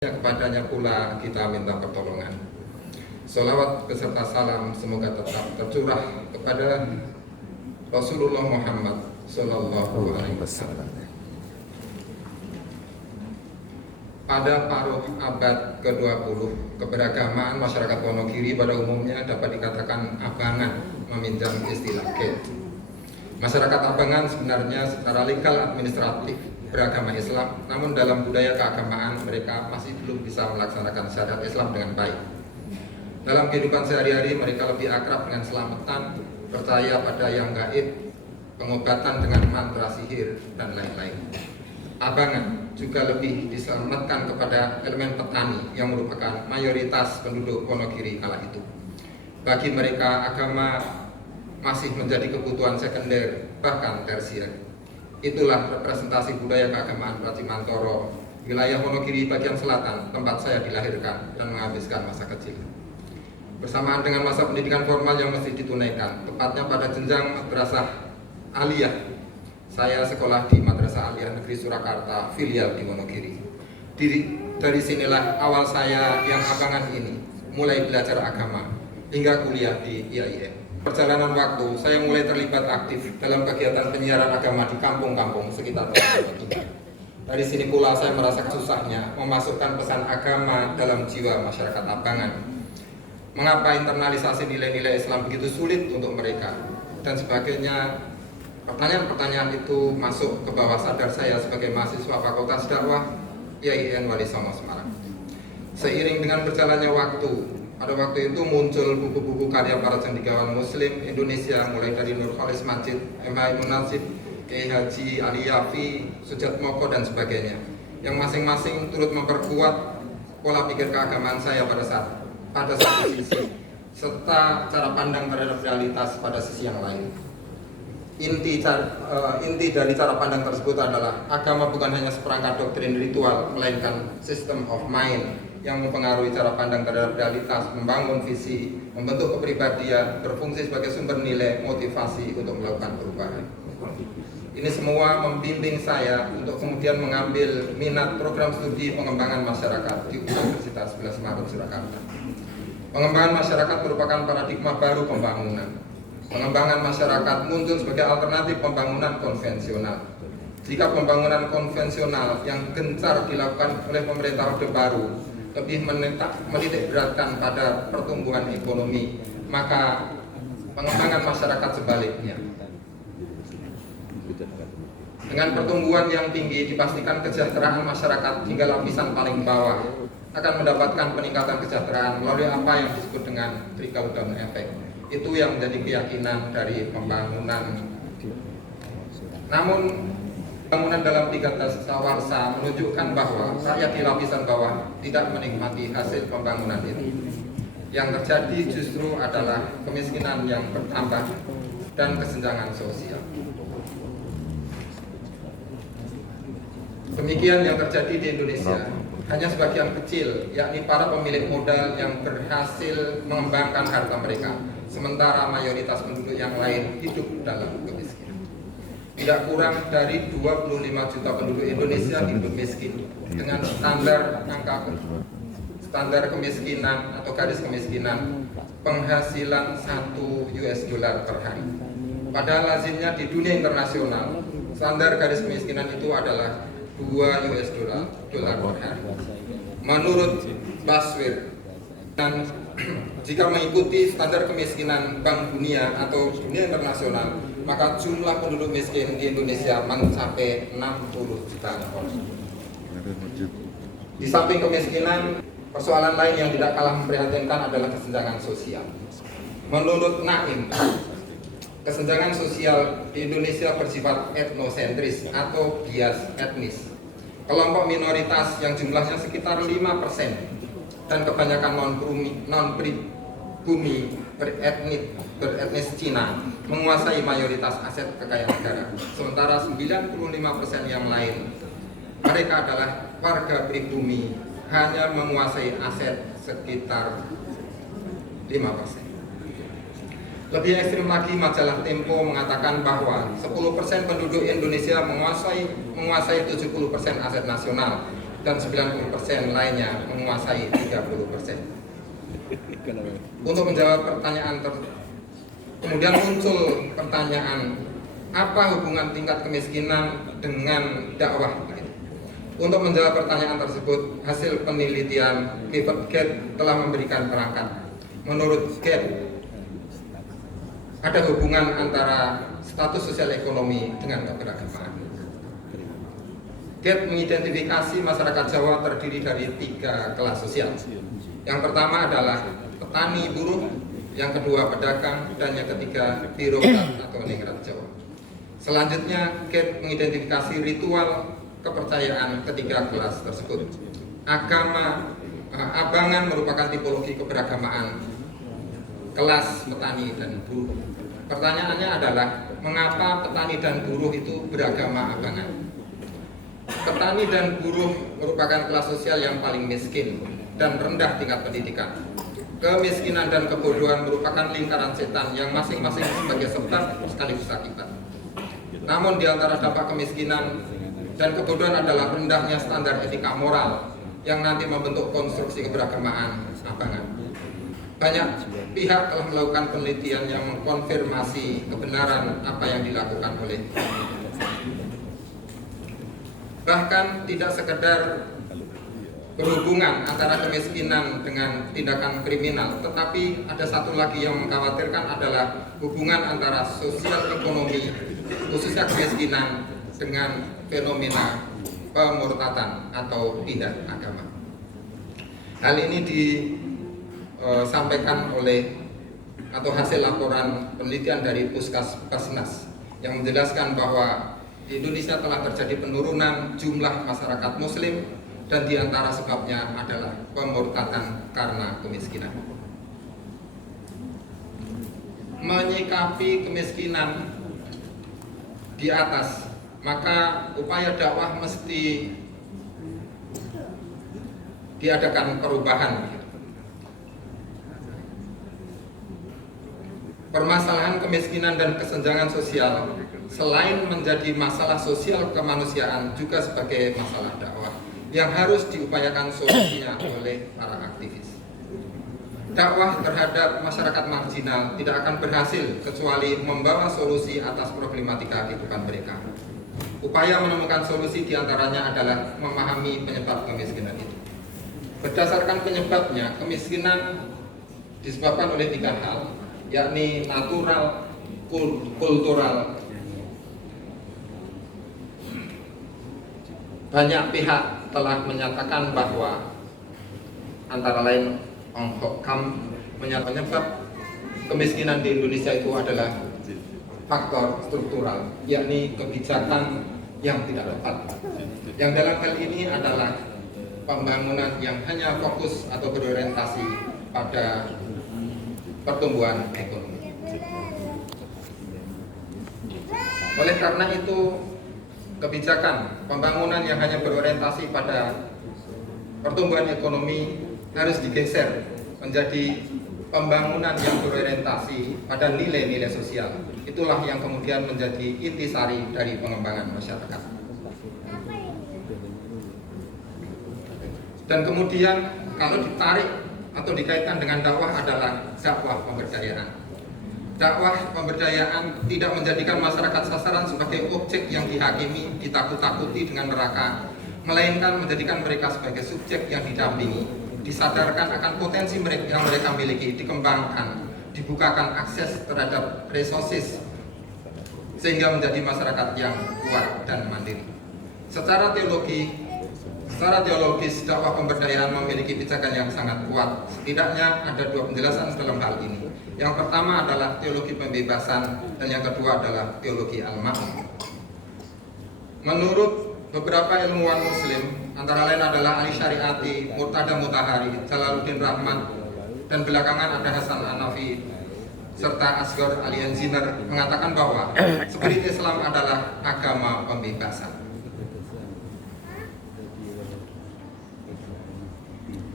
Kepadanya pula kita minta pertolongan. Sholawat beserta salam semoga tetap tercurah kepada Rasulullah Muhammad Sallallahu Alaihi Wasallam. Pada paruh abad ke-20, keberagaman masyarakat Wonogiri pada umumnya dapat dikatakan abangan, meminjam istilah Kate. Masyarakat abangan sebenarnya secara legal administratif beragama Islam, namun dalam budaya keagamaan mereka masih belum bisa melaksanakan syariat Islam dengan baik. Dalam kehidupan sehari-hari mereka lebih akrab dengan selamatan, percaya pada yang gaib, pengobatan dengan mantra sihir, dan lain-lain. Abangan juga lebih diselamatkan kepada elemen petani yang merupakan mayoritas penduduk Wonogiri kala itu. Bagi mereka agama masih menjadi kebutuhan sekunder, bahkan tersier. Itulah representasi budaya keagamaan Pracimantoro, wilayah Wonogiri bagian selatan, tempat saya dilahirkan dan menghabiskan masa kecil. Bersamaan dengan masa pendidikan formal yang mesti ditunaikan, tepatnya pada jenjang Madrasah Aliyah, saya sekolah di Madrasah Aliyah Negeri Surakarta, filial di Wonogiri. Dari sinilah awal saya yang abangan ini, mulai belajar agama hingga kuliah di IAIN. Perjalanan waktu, saya mulai terlibat aktif dalam kegiatan penyiaran agama di kampung-kampung sekitar Wonogiri. Dari sini pula saya merasa susahnya memasukkan pesan agama dalam jiwa masyarakat abangan. Mengapa internalisasi nilai-nilai Islam begitu sulit untuk mereka? Dan sebagainya, pertanyaan-pertanyaan itu masuk ke bawah sadar saya sebagai mahasiswa Fakultas Dakwah IAIN Wali Songo Semarang. Seiring dengan berjalannya waktu, pada waktu itu muncul buku-buku karya para cendekiawan Muslim Indonesia, mulai dari Nurholis Majid, M.H. Munasib, Kiai Haji Ali Yafi, Sujatmoko, dan sebagainya, yang masing-masing turut memperkuat pola pikir keagamaan saya pada satu sisi, serta cara pandang terhadap realitas pada sisi yang lain. Inti dari cara pandang tersebut adalah agama bukan hanya seperangkat doktrin ritual, melainkan system of mind yang mempengaruhi cara pandang terhadap realitas, membangun visi, membentuk kepribadian, berfungsi sebagai sumber nilai, motivasi untuk melakukan perubahan. Ini semua membimbing saya untuk kemudian mengambil minat program studi pengembangan masyarakat di Universitas 11 Maret Surakarta. Pengembangan masyarakat merupakan paradigma baru pembangunan. Pengembangan masyarakat muncul sebagai alternatif pembangunan konvensional. Jika pembangunan konvensional yang gencar dilakukan oleh pemerintah Orde Baru lebih menitik beratkan pada pertumbuhan ekonomi, maka pengembangan masyarakat sebaliknya. Dengan pertumbuhan yang tinggi dipastikan kesejahteraan masyarakat hingga lapisan paling bawah akan mendapatkan peningkatan kesejahteraan melalui apa yang disebut dengan trickle down effect. Itu yang menjadi keyakinan dari pembangunan. Namun pembangunan dalam 3 dasawarsa menunjukkan bahwa rakyat di lapisan bawah tidak menikmati hasil pembangunan itu. Yang terjadi justru adalah kemiskinan yang bertambah dan kesenjangan sosial. Demikian yang terjadi di Indonesia. Hanya sebagian kecil, yakni para pemilik modal yang berhasil mengembangkan harta mereka, sementara mayoritas penduduk yang lain hidup dalam kemiskinan. Tidak kurang dari 25 juta penduduk Indonesia hidup miskin dengan standar kemiskinan atau garis kemiskinan penghasilan $1 per hari. Padahal lazimnya di dunia internasional standar garis kemiskinan itu adalah $2 per hari. Menurut Baswir, dan jika mengikuti standar kemiskinan Bank Dunia atau dunia internasional, maka jumlah penduduk miskin di Indonesia mencapai 60 juta orang. Di samping kemiskinan, persoalan lain yang tidak kalah memprihatinkan adalah kesenjangan sosial. Menurut Naim, kesenjangan sosial di Indonesia bersifat etnosentris atau bias etnis. Kelompok minoritas yang jumlahnya sekitar 5% dan kebanyakan non-pribumi beretnis Cina menguasai mayoritas aset kekayaan negara. Sementara 95% yang lain, mereka adalah warga pribumi, hanya menguasai aset sekitar 5%. Lebih ekstrim lagi, majalah Tempo mengatakan bahwa 10% penduduk Indonesia menguasai 70% aset nasional dan 90% lainnya menguasai 30%. Untuk menjawab pertanyaan kemudian muncul pertanyaan, apa hubungan tingkat kemiskinan dengan dakwah? Untuk menjawab pertanyaan tersebut, hasil penelitian Clifford Gate telah memberikan perangkat. Menurut Gate, ada hubungan antara status sosial ekonomi dengan keberagamaan. Gate mengidentifikasi masyarakat Jawa terdiri dari 3 kelas sosial. Yang pertama adalah petani buruh, yang kedua pedagang, dan yang ketiga birokrat atau ningrat Jawa. Selanjutnya, Gate mengidentifikasi ritual kepercayaan ketiga kelas tersebut. Agama abangan merupakan tipologi keberagamaan kelas petani dan buruh. Pertanyaannya adalah, mengapa petani dan buruh itu beragama abangan? Petani dan buruh merupakan kelas sosial yang paling miskin dan rendah tingkat pendidikan. Kemiskinan dan kebodohan merupakan lingkaran setan yang masing-masing sebagai sebab sekaligus akibat. Namun di antara dampak kemiskinan dan kebodohan adalah rendahnya standar etika moral yang nanti membentuk konstruksi keberagamaan abangan. Banyak pihak telah melakukan penelitian yang mengkonfirmasi kebenaran apa yang dilakukan oleh bahkan tidak sekedar berhubungan antara kemiskinan dengan tindakan kriminal, tetapi ada satu lagi yang mengkhawatirkan adalah hubungan antara sosial ekonomi, khususnya kemiskinan, dengan fenomena pemurtatan atau pindah agama. Hal ini disampaikan oleh atau hasil laporan penelitian dari Puskesmas yang menjelaskan bahwa di Indonesia telah terjadi penurunan jumlah masyarakat Muslim dan diantara sebabnya adalah pemurtatan karena kemiskinan. Menyikapi kemiskinan di atas, maka upaya dakwah mesti diadakan perubahan. Permasalahan kemiskinan dan kesenjangan sosial selain menjadi masalah sosial kemanusiaan juga sebagai masalah dakwah yang harus diupayakan solusinya oleh para aktivis. Dakwah terhadap masyarakat marginal tidak akan berhasil kecuali membawa solusi atas problematika kehidupan mereka. Upaya menemukan solusi diantaranya adalah memahami penyebab kemiskinan itu. Berdasarkan penyebabnya, kemiskinan disebabkan oleh 3 hal, yakni natural, kultural. Banyak pihak telah menyatakan bahwa antara lain Ong Kok Kam menyatakan penyebab kemiskinan di Indonesia itu adalah faktor struktural, yakni kebijakan yang tidak tepat. Yang dalam hal ini adalah pembangunan yang hanya fokus atau berorientasi pada pertumbuhan ekonomi. Oleh karena itu, kebijakan pembangunan yang hanya berorientasi pada pertumbuhan ekonomi harus digeser menjadi pembangunan yang berorientasi pada nilai-nilai sosial. Itulah yang kemudian menjadi intisari dari pengembangan masyarakat. Dan kemudian kalau ditarik atau dikaitkan dengan dakwah adalah dakwah pemberdayaan. Dakwah pemberdayaan tidak menjadikan masyarakat sasaran sebagai objek yang dihakimi, ditakut-takuti dengan neraka, melainkan menjadikan mereka sebagai subjek yang didampingi, disadarkan akan potensi mereka yang mereka miliki, dikembangkan, dibukakan akses terhadap resources sehingga menjadi masyarakat yang kuat dan mandiri. Secara teologis dakwah pemberdayaan memiliki pijakan yang sangat kuat. Setidaknya ada 2 penjelasan dalam hal ini. Yang pertama adalah teologi pembebasan dan yang kedua adalah teologi al-ma'un. Menurut beberapa ilmuwan muslim, antara lain adalah Ali Syariati, Murtada Mutahari, Jalaluddin Rahmat, dan belakangan ada Hasan Hanafi serta Asghar Ali Enziner mengatakan bahwa spirit Islam adalah agama pembebasan.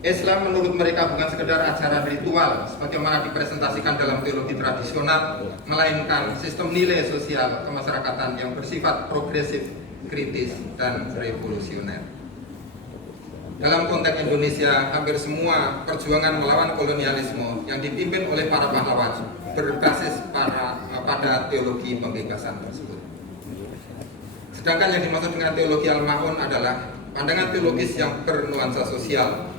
Islam menurut mereka bukan sekedar ajaran ritual sebagaimana dipresentasikan dalam teologi tradisional, melainkan sistem nilai sosial kemasyarakatan yang bersifat progresif, kritis, dan revolusioner. Dalam konteks Indonesia, hampir semua perjuangan melawan kolonialisme yang dipimpin oleh para pahlawan berbasis pada teologi pembebasan tersebut. Sedangkan yang dimaksud dengan teologi Al-Ma'un adalah pandangan teologis yang bernuansa sosial,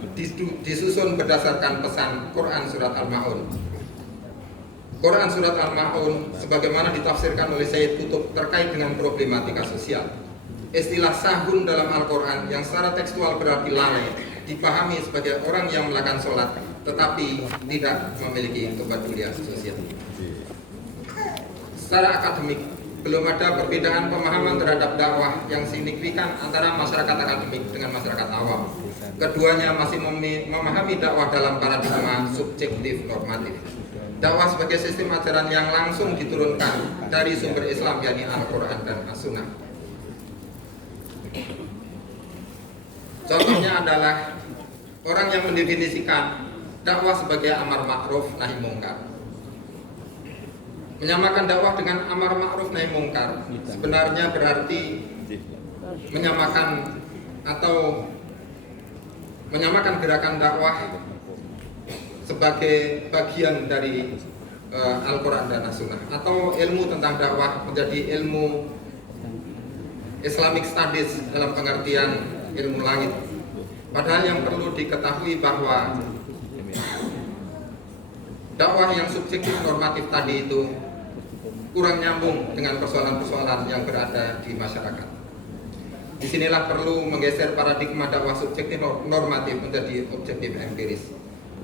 disusun berdasarkan pesan Quran Surat Al-Ma'un. Quran Surat Al-Ma'un sebagaimana ditafsirkan oleh Sayyid Qutb terkait dengan problematika sosial. Istilah sahun dalam Al-Quran yang secara tekstual berarti lalai dipahami sebagai orang yang melakukan sholat tetapi tidak memiliki kepedulian sosial. Secara akademik, belum ada perbedaan pemahaman terhadap dakwah yang signifikan antara masyarakat akademik dengan masyarakat awam. Keduanya masih memahami dakwah dalam paradigma subjektif normatif. Dakwah sebagai sistem ajaran yang langsung diturunkan dari sumber Islam, yakni Al-Quran dan As-Sunnah. Contohnya adalah orang yang mendefinisikan dakwah sebagai amar ma'ruf nahi mungkar. Menyamakan dakwah dengan amar ma'ruf nahi mungkar sebenarnya berarti menyamakan gerakan dakwah sebagai bagian dari Al-Quran dan As-Sunnah, atau ilmu tentang dakwah menjadi ilmu Islamic Studies dalam pengertian ilmu langit. Padahal yang perlu diketahui bahwa dakwah yang subjektif normatif tadi itu kurang nyambung dengan persoalan-persoalan yang berada di masyarakat. Disinilah perlu menggeser paradigma dakwah subjektif normatif menjadi objektif empiris.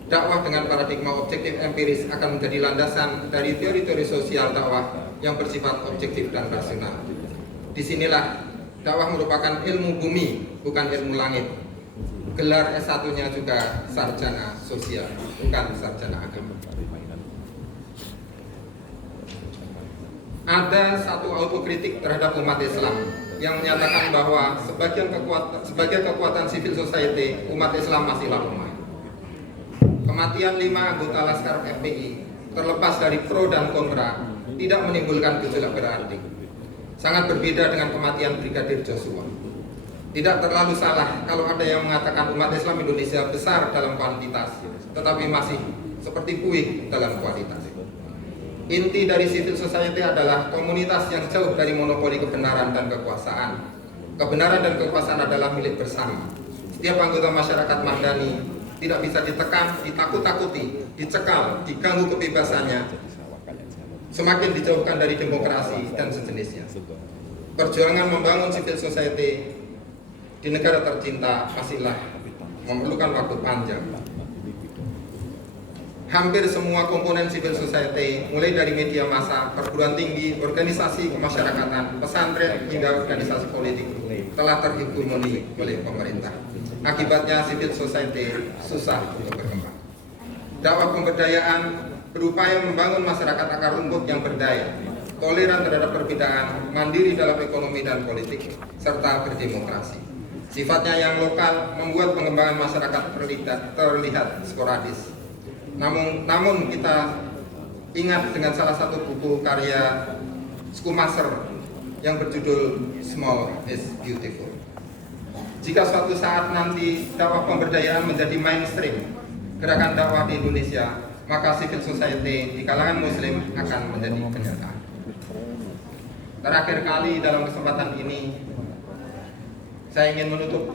Dakwah dengan paradigma objektif empiris akan menjadi landasan dari teori-teori sosial dakwah yang bersifat objektif dan rasional. Disinilah dakwah merupakan ilmu bumi, bukan ilmu langit. Gelar S1-nya juga sarjana sosial, bukan sarjana agama. Ada satu autokritik terhadap umat Islam yang menyatakan bahwa sebagai kekuatan civil society, umat Islam masihlah lemah. Kematian 5 anggota Laskar FPI, terlepas dari pro dan kontra, tidak menimbulkan gejolak berarti. Sangat berbeda dengan kematian Brigadir Joshua. Tidak terlalu salah kalau ada yang mengatakan umat Islam Indonesia besar dalam kuantitas, tetapi masih seperti puing dalam kualitas. Inti dari civil society adalah komunitas yang jauh dari monopoli kebenaran dan kekuasaan. Kebenaran dan kekuasaan adalah milik bersama. Setiap anggota masyarakat madani tidak bisa ditekan, ditakut-takuti, dicekal, diganggu kebebasannya, semakin dijauhkan dari demokrasi dan sejenisnya. Perjuangan membangun civil society di negara tercinta masihlah memerlukan waktu panjang. Hampir semua komponen civil society, mulai dari media massa, perguruan tinggi, organisasi kemasyarakatan, pesantren, hingga organisasi politik, telah terhegemoni oleh pemerintah. Akibatnya civil society susah untuk berkembang. Dakwah pemberdayaan berupaya membangun masyarakat akar rumput yang berdaya, toleran terhadap perbedaan, mandiri dalam ekonomi dan politik, serta berdemokrasi. Sifatnya yang lokal membuat pengembangan masyarakat terlihat sporadis. Namun kita ingat dengan salah satu buku karya Schumacher yang berjudul Small is Beautiful. Jika suatu saat nanti dakwah pemberdayaan menjadi mainstream gerakan dakwah di Indonesia, maka civil society di kalangan muslim akan menjadi kenyataan. Terakhir kali dalam kesempatan ini, saya ingin menutup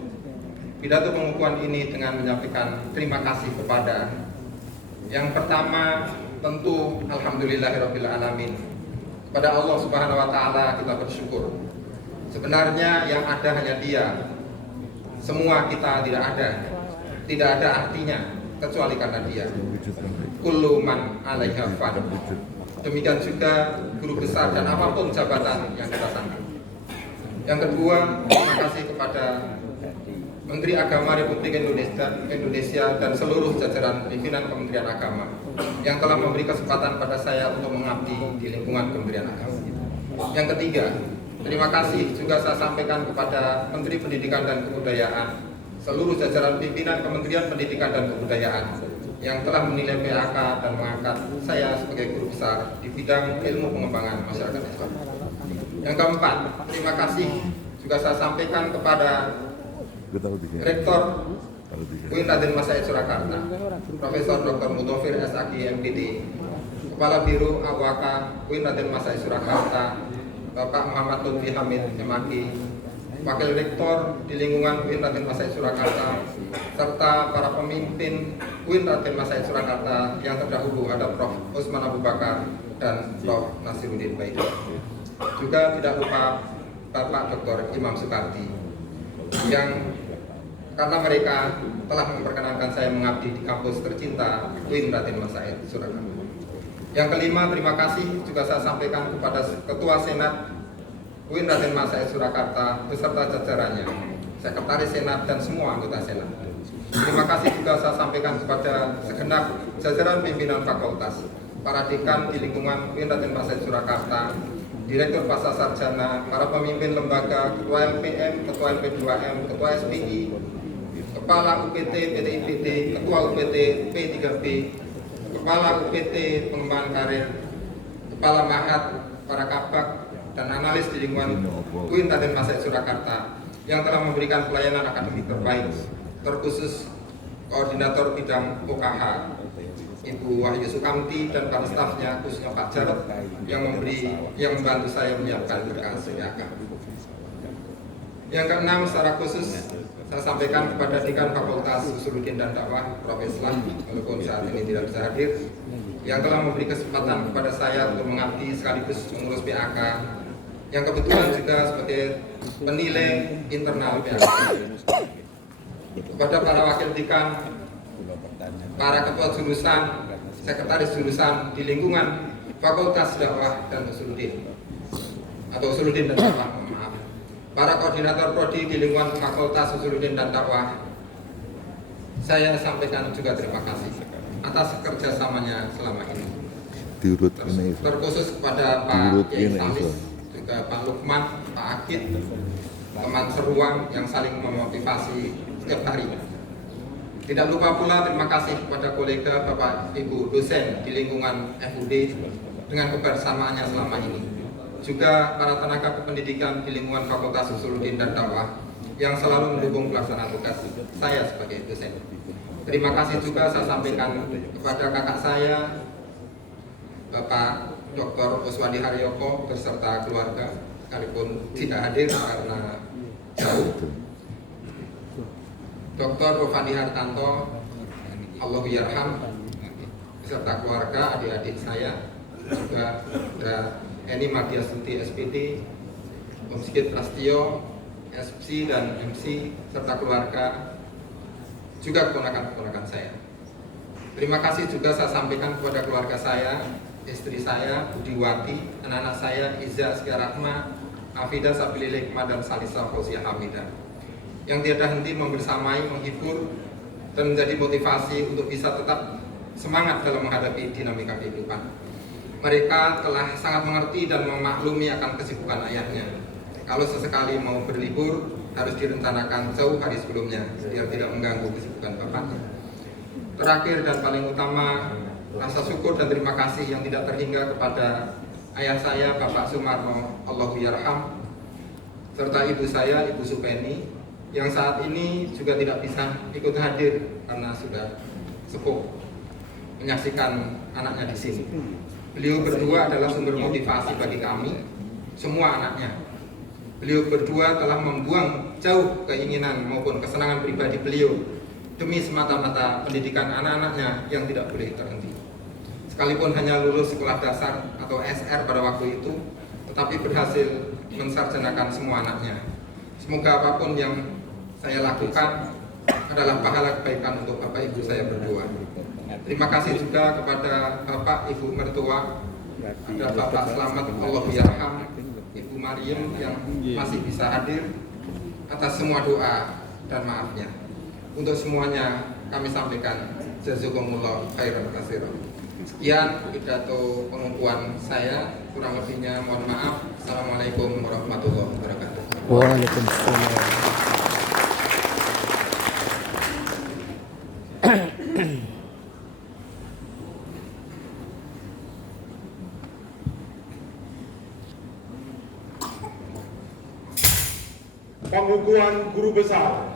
pidato pengukuhan ini dengan menyampaikan terima kasih kepada yang pertama tentu alhamdulillahirabbil alamin. Kepada Allah Subhanahu wa taala kita bersyukur. Sebenarnya yang ada hanya Dia. Semua kita tidak ada. Tidak ada artinya kecuali karena Dia. Kullu man 'alaiha fan. Demikian juga guru besar dan apapun jabatan yang kita sandang. Yang kedua, terima kasih kepada Menteri Agama Republik Indonesia dan seluruh jajaran pimpinan Kementerian Agama yang telah memberi kesempatan pada saya untuk mengabdi di lingkungan Kementerian Agama. Yang ketiga, terima kasih juga saya sampaikan kepada Menteri Pendidikan dan Kebudayaan, seluruh jajaran pimpinan Kementerian Pendidikan dan Kebudayaan yang telah menilai PAK dan mengangkat saya sebagai guru besar di bidang ilmu pengembangan masyarakat Islam. Yang keempat, terima kasih juga saya sampaikan kepada Rektor UIN Raden Mas Said Surakarta, Profesor Dr. Mutofir SAG MPD, Kepala Biro Awaka UIN Raden Mas Said Surakarta, Bapak Muhammad Lutfi Hamid MAG, Wakil Rektor di lingkungan UIN Raden Mas Said Surakarta, serta para pemimpin UIN Raden Mas Said Surakarta yang terdahulu ada Prof. Usman Abu Bakar dan Prof. Nasiruddin Baid. Juga tidak lupa Bapak Dr. Imam Sukarti yang karena mereka telah memperkenankan saya mengabdi di kampus tercinta UIN Raden Mas Said Surakarta. Yang kelima, terima kasih juga saya sampaikan kepada Ketua Senat UIN Raden Mas Said Surakarta beserta jajarannya, Sekretaris Senat dan semua anggota Senat. Terima kasih juga saya sampaikan kepada segenap jajaran pimpinan fakultas, para dekan di lingkungan UIN Raden Mas Said Surakarta, Direktur Pasca Sarjana, para pemimpin lembaga, Ketua LPM, Ketua LP2M, Ketua SPI, Kepala UPT PTIPD, Ketua UPT P3B, Kepala UPT Pengembangan Karir, Kepala Mahat, para kabak, dan analis di lingkungan UIN Raden Mas Said Surakarta yang telah memberikan pelayanan akademik terbaik, terkhusus Koordinator Bidang OKH Ibu Wahyu Sukamti dan para stafnya, khususnya Pak Jarod yang membantu saya menyiapkan berkas PAK. Yang keenam, secara khusus saya sampaikan kepada Dekan Fakultas Usuluddin dan Dakwah Prof. Islam, walaupun saat ini tidak bisa hadir, yang telah memberi kesempatan kepada saya untuk mengabdi sekaligus mengurus PAK, yang kebetulan juga sebagai penilai internal PAK. Kepada para wakil dekan, para ketua jurusan, sekretaris jurusan di lingkungan Fakultas Dakwah dan Usuluddin atau Usuluddin dan Dakwah, maaf. Para koordinator prodi di lingkungan Fakultas Usuluddin dan Dakwah, saya sampaikan juga terima kasih atas kerjasamanya selama ini. Terkhusus kepada Pak Yai Salis, juga Pak Lukman, Pak Akid, teman seruang yang saling memotivasi setiap hari. Tidak lupa pula terima kasih kepada kolega Bapak Ibu dosen di lingkungan FUD dengan kebersamaannya selama ini. Juga para tenaga kependidikan di lingkungan Fakultas Usuluddin dan Dakwah yang selalu mendukung pelaksanaan tugas saya sebagai dosen. Terima kasih juga saya sampaikan kepada kakak saya, Bapak Dr. Uswadi Haryoko beserta keluarga, sekalipun tidak hadir karena jauh. Dr. Rofandi Hartanto, Allahu Yarham, beserta keluarga, adik-adik saya, juga ada Eni Madia Stuti SPD, Om Sigit Prastio, SPC dan MC, serta keluarga, juga keponakan-keponakan saya. Terima kasih juga saya sampaikan kepada keluarga saya, istri saya, Budiwati, anak-anak saya, Iza Asgarahma, Afida Sabililekma, dan Salisa Fauziah Hamidah, yang tiada henti membersamai, menghibur, dan menjadi motivasi untuk bisa tetap semangat dalam menghadapi dinamika kehidupan. Mereka telah sangat mengerti dan memaklumi akan kesibukan ayahnya. Kalau sesekali mau berlibur, harus direncanakan jauh hari sebelumnya, biar tidak mengganggu kesibukan bapaknya. Terakhir dan paling utama, rasa syukur dan terima kasih yang tidak terhingga kepada ayah saya, Bapak Sumarno, Allahu Yarham, serta ibu saya, Ibu Supeni, yang saat ini juga tidak bisa ikut hadir karena sudah sepuh menyaksikan anaknya di sini. Beliau berdua adalah sumber motivasi bagi kami, semua anaknya. Beliau berdua telah membuang jauh keinginan maupun kesenangan pribadi beliau demi semata-mata pendidikan anak-anaknya yang tidak boleh terhenti. Sekalipun hanya lulus sekolah dasar atau SR pada waktu itu, tetapi berhasil mensarjanakan semua anaknya. Semoga apapun yang saya lakukan adalah pahala kebaikan untuk Bapak Ibu saya berdua. Terima kasih juga kepada Bapak Ibu mertua, ada Bapak Selamat, Allah Yarham, Ibu Mariam yang masih bisa hadir, atas semua doa dan maafnya. Untuk semuanya kami sampaikan jazakumullah khairan katsiran. Sekian pidato pengukuhan saya, kurang lebihnya mohon maaf. Assalamualaikum warahmatullahi wabarakatuh. Waalaikumsalam. Pengukuhan Guru Besar